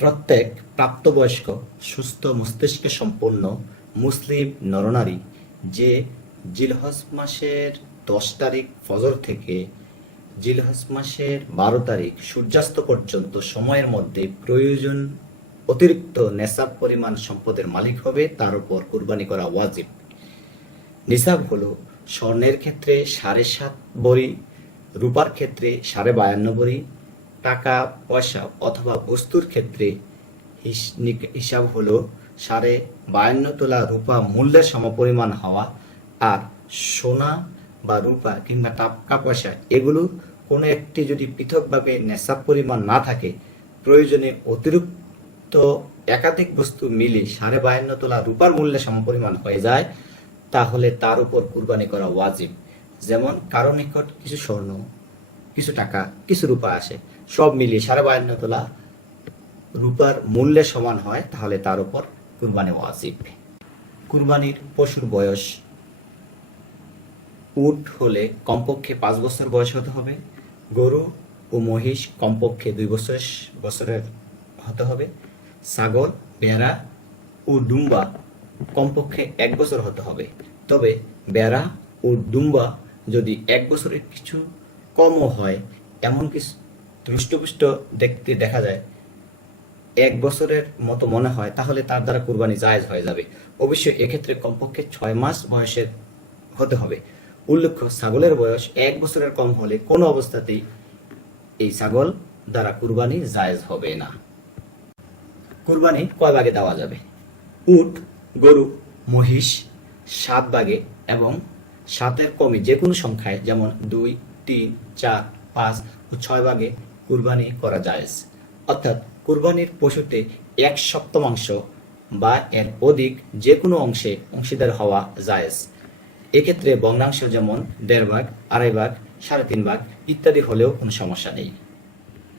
প্রত্যেক প্রাপ্তবয়স্ক সুস্থ মস্তিষ্কে সম্পন্ন মুসলিম নরনারী যে জিলহজ মাসের দশ তারিখ ফজর থেকে জিলহজ মাসের বারো তারিখ সূর্যাস্ত পর্যন্ত সময়ের মধ্যে প্রয়োজন অতিরিক্ত নেশাব পরিমাণ সম্পদের মালিক হবে, তার উপর কুরবানি করা ওয়াজিব। নিসাব হলো স্বর্ণের ক্ষেত্রে সাড়ে সাত বড়ি, রূপার ক্ষেত্রে সাড়ে বায়ান্ন বড়ি টাকা পয়সা অথবা বস্তুর ক্ষেত্রে হিসাব হলো সাড়ে বায়ান্ন তোলা রূপা মূল্যের সমপরিমাণ হওয়া আর সোনা বা রূপা কিংবা টাকা পয়সা এগুলো কোনো একটি যদি পৃথকভাবে নেশাব পরিমাণ না থাকে, প্রয়োজনে অতিরিক্ত একাধিক বস্তু মিলে সাড়ে বায়ান্ন তোলা রূপার মূল্যে সমপরিমাণ হয়ে যায়, তাহলে তার উপর কুরবানি করা ওয়াজিব। যেমন কারও নিকট কিছু স্বর্ণ কিছু টাকা, কিছু রূপা আসে। সব মিলিয়ে সাড়ে বায়ান্ন তোলা রূপার মূল্যে সমান হয়, তাহলে তার উপর কুরবানি ওয়াজিব। কুরবানির পশুর বয়স উট হলে কমপক্ষে পাঁচ বছর বয়স হতে হবে, গরু ও মহিষ কমপক্ষে দুই বছর, বছরের হতে হবে, ছাগল, বেড়া ও ডুম্বা কমপক্ষে এক বছর হতে হবে। তবে বেড়া ও ডুম্বা যদি এক বছরের কিছু কমও হয়, এমন কিছু দৃষ্টপুষ্ট দেখতে দেখা যায়? এক বছরের মতো মনে হয়, তাহলে তার দ্বারা কুরবানি জায়েজ হয়ে যাবে। অবশ্যই এক্ষেত্রে কমপক্ষে ছয় মাস বয়সের হতে হবে। উল্লেখ্য, ছাগলের বয়স এক বছরের কম হলে কোনো অবস্থাতেই এই ছাগল দ্বারা কুরবানি জায়েজ হবে না। কুরবানি কয় ভাগে দেওয়া যাবে? উট, গরু, মহিষ, সাত ভাগে এবং সাতের কমে যে কোনো সংখ্যায়, যেমন দুই তিন, চার, পাঁচ ও ছয় ভাগে কুরবানি করা যায় অর্থাৎ কুরবানির পশুতে এক সপ্তমাংশ বা এর অধিক যে কোনো অংশে অংশীদার হওয়া জায়েজ। এক্ষেত্রে ভগ্নাংশ যেমন দেড় ভাগ, আড়াই ভাগ, সাড়ে তিন ভাগ ইত্যাদি হলেও কোনো সমস্যা নেই।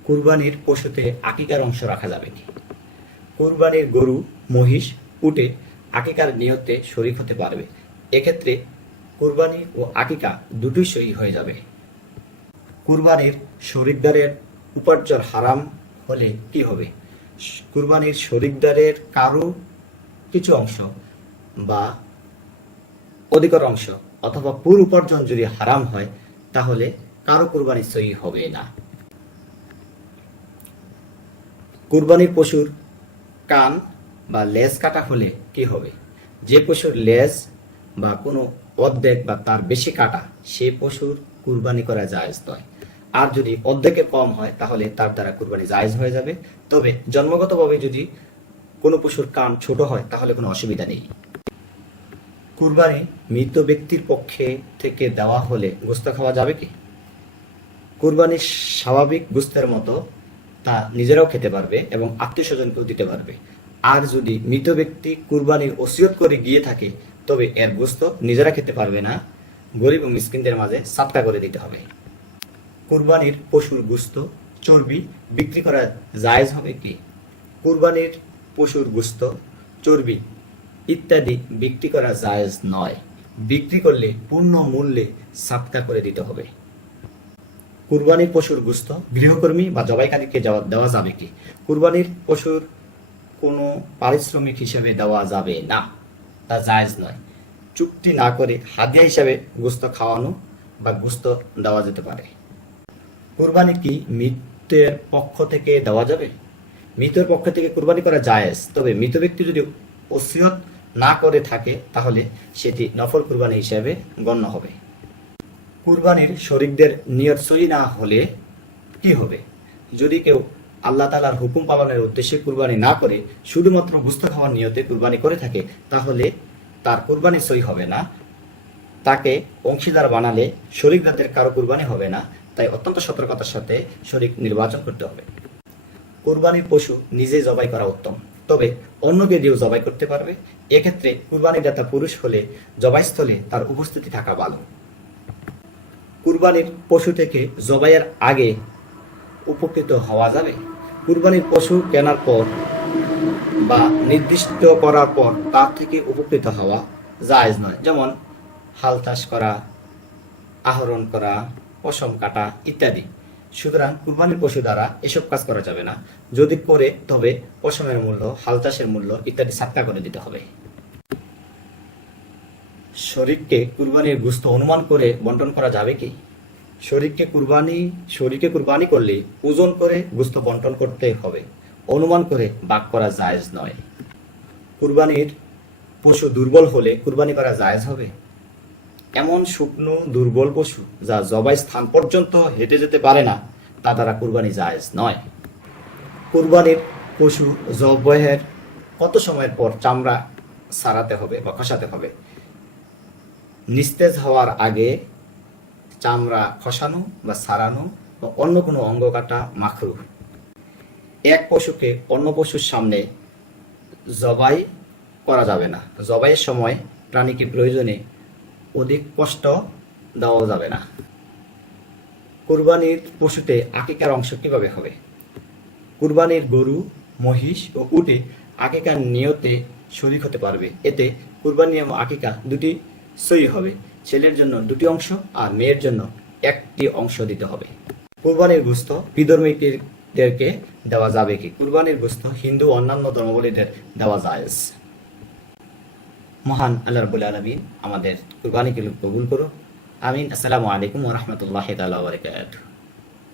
কুরবানির পশুতে আকিকার অংশ রাখা যাবে কি? কুরবানির গরু, মহিষ, উটে আকিকার নিয়তে শরিক হতে পারবে। এক্ষেত্রে কুরবানি ও আকিকা দুটোই সই হয়ে যাবে। কুরবানির শরিকদারের উপার্জন হারাম হলে কি হবে? কুরবানির শরিকদারের কারও কিছু অংশ বা অধিকার অংশ অথবা পুর উপার্জন যদি হারাম হয়, তাহলে কারও কুরবানি সই হবে না। কুরবানির পশুর কান বা লেজ কাটা হলে কি হবে? যে পশুর লেজ বা কোনো অর্ধেক বা তার বেশি কাটা, সে পশুর কুরবানি করা যায় নয়। আর যদি অর্ধেকের কম হয়, তাহলে তার দ্বারা কুরবানি জায়েজ হয়ে যাবে। তবে জন্মগতভাবে যদি কোনো পশুর কান ছোট হয়, তাহলে কোনো অসুবিধা নেই। কুরবানি মৃত ব্যক্তির পক্ষে থেকে দেওয়া হলে গোস্ত খাওয়া যাবে কি? কুরবানির স্বাভাবিক গোস্তের মতো তা নিজেরাও খেতে পারবে এবং আত্মীয় স্বজনকেও দিতে পারবে। আর যদি মৃত ব্যক্তি কুরবানির ওসিয়ত করে গিয়ে থাকে, তবে এর গোস্ত নিজেরা খেতে পারবে না। গরিব ও মিসকিনদের মাঝে সাতটা করে দিতে হবে। কুরবানির পশুর গুস্ত, চর্বি বিক্রি করা জায়েজ হবে কি? কুরবানির পশুর গুস্ত, চর্বি ইত্যাদি বিক্রি করা জায়েজ নয়। বিক্রি করলে পূর্ণ মূল্যে সাতটা করে দিতে হবে। কুরবানির পশুর গুস্ত গৃহকর্মী বা জবাইকারীকে দেওয়া যাবে কি? কুরবানির পশুর কোনো পারিশ্রমিক হিসেবে দেওয়া যাবে না। তা জায়েজ নয়। চুক্তি না করে হাদিয়া হিসাবে গুস্ত খাওয়ানো বা গুস্ত দেওয়া যেতে পারে। কুরবানি কি মৃতের পক্ষ থেকে দেওয়া যাবে? মৃতের পক্ষ থেকে কুরবানি করা জায়েজ। তবে মৃত ব্যক্তি যদি ওসিয়ত না করে থাকে, তাহলে সেটি নফল কুরবানি হিসেবে গণ্য হবে। কুরবানির শরিকদের নিয়ত সহি না হলে কি হবে? যদি কেউ আল্লাহ তালার হুকুম পালনের উদ্দেশ্যে কুরবানি না করে, শুধুমাত্র গুস্ত খাওয়ার নিয়তে কুরবানি করে থাকে, তাহলে তার কুরবানি সই হবে না। তাকে অংশীদার বানালে শরিকদারদের কারও কুরবানি হবে না। তাই অত্যন্ত সতর্কতার সাথে শরিক নির্বাচন করতে হবে। কুরবানির পশু নিজে জবাই করা উত্তম, তবে অন্যকে দিয়েও জবাই করতে পারবে। এক্ষেত্রে কুরবানিদাতা পুরুষ হলে জবাইস্থলে তার উপস্থিতি থাকা ভালো। কুরবানির পশু থেকে জবাইয়ের আগে উপকৃত হওয়া যাবে। কুরবানির পশু কেনার পর বা নির্দিষ্ট করার পর তার থেকে উপকৃত হওয়া জায়েজ নয়। যেমন হাল চাষ করা, আহরণ করা পশম, কাটা ইত্যাদি। সুতরাং কুরবানির পশু দ্বারা এসব কাজ করা যাবে না। যদি করে, তবে পশমের মূল্য, হাল মূল্য ইত্যাদি সাক্কা করে দিতে হবে। শরীরকে কুরবানির গুস্ত অনুমান করে বন্টন করা যাবে কি? শরীরকে কুরবানি শরীরকে কুরবানি করলে ওজন করে গুস্ত বন্টন করতে হবে। অনুমান করে বাক করা জায়েজ নয়। কুরবানির পশু দুর্বল হলে কুরবানি করা জায়েজ হবে? এমন শুকনো, দুর্বল পশু যা জবাই স্থান পর্যন্ত হেঁটে যেতে পারে না, তা দ্বারা কুরবানি জায়েজ নয়। কুরবানির পশু জবাইয়ের কত সময়ের পর চামড়া সারাতে হবে বা খসাতে হবে? নিস্তেজ হওয়ার আগে চামড়া খসানো বা সারানো বা অন্য কোনো অঙ্গ কাটা মাখরু। এক পশুকে অন্য পশুর সামনে জবাই করা যাবে না। জবাইয়ের সময় প্রাণীকে প্রয়োজনে অধিক কষ্ট দেওয়া যাবে না। কুরবানির পশুতে আকিকার অংশ কীভাবে হবে? কুরবানির গরু, মহিষ ও উটে আকিকার নিয়তে শরিক হতে পারবে। এতে কুরবানি এবং আকিকা দুটি সই হবে। ছেলের জন্য দুটি অংশ আর মেয়ের জন্য একটি অংশ দিতে হবে। কুরবানির গুস্ত বিধর্মীদেরকে দেওয়া যাবে কি? কুরবানির গুস্ত হিন্দু অন্যান্য ধর্মাবলীদের দেওয়া জায়েজ। মহান আল্লাহ রবুল আলমিন আমাদের কুরবানিকে কবুল করুক। আমিন। আসসালামু আলাইকুম ওরহমতুল্লাহ তালা বারকাত